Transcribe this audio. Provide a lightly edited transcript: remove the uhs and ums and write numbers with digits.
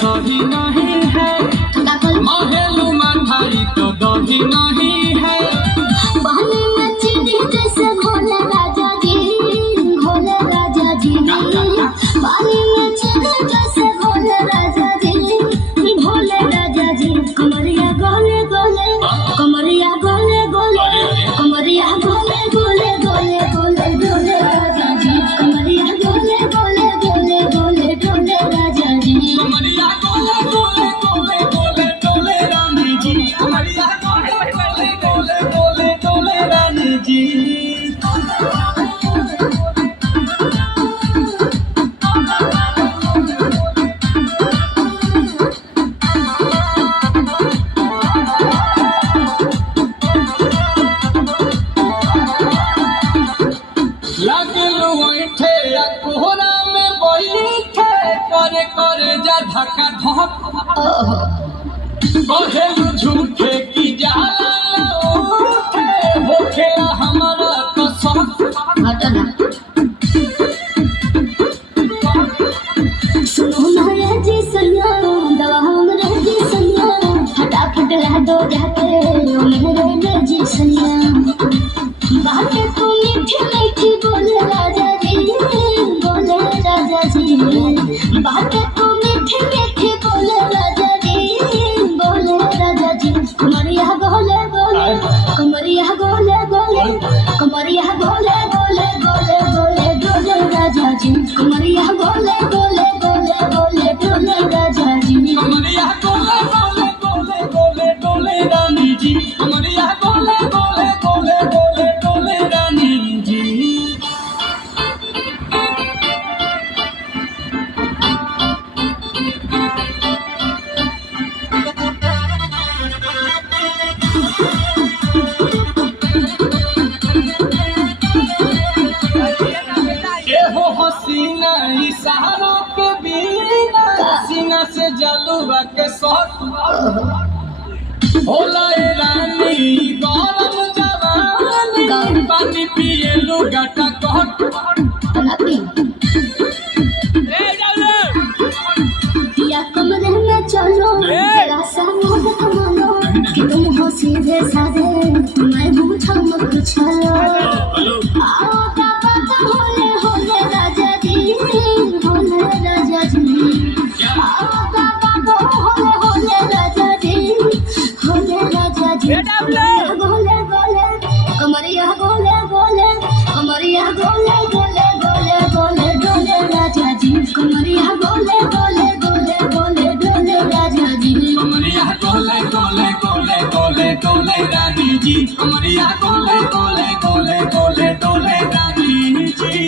सही नहीं है, महलूमान भाई तो दही नहीं है। पानी में चीनी जैसे घोले राजा जी, घोले राजा जी। पानी में चीनी जैसे घोले राजा जी, घोले राजा जी। कमरिया गोले गोले, कमरिया गोले गोले, कमरिया गोले गोले गोले गोले डोले राजा जी। कमरिया गोले गोले गोले गोले डोले राजा जी। कमरिया गोले गोले गोले गोले डोले रानी जी। कमरिया गोले गोले गोले गोले डोले रानी जी। लगलू ऐठे या कोहरा में बैठे, करे करे जा धक्का धक। कहेलू झूठे की जाला उठे, होखेला हमारा कसम। घटना सुनो ना रे जी सैया, दवा हम रे जी सैया, फटाफट ला दो जाके ओ मेरे रे जी सैया। बातें तो मीठी मीठी बोले राजा जी, बोले राजा जी। बातें तो मीठी मीठी बोले राजा जी, बोले राजा जी। कमरिया गोले गोले, कमरिया गोले गोले, कमरिया गोले गोले गोले गोले डोले राजा जी। कमरिया गोले गोले गोले गोले डोले राजा जी। कमरिया गोले गोले गोले गोले डोले रानी जी। कमरिया गोले गोले गोले गोले डोले रानी जी। एहो हसीना इशारों के बिना, सीना से जलवा के शॉट होला ए रानी गरम जवानी। पानी पिए लुगाटा कहट। या कमरे में चलो, जरा सा मुंह कमालो, कि तुम हो सीधे साधे, तुम्हें पूछो मत पूछलो। आओ बाबा तो होले होले राजा जी, होले राजा जी। आओ बाबा तो होले होले राजा जी, होले राजा जी। गोले गोले, कमरिया गोले गोले, कमरिया गोले गोले गोले गोले डोले राजा जी। कमरिया गोले गोले गोले गोले डोले राजा जी। कमरिया गोले गोले गोले गोले डोले रानी जी। कमरिया गोले गोले गोले गोले डोले रानी जी।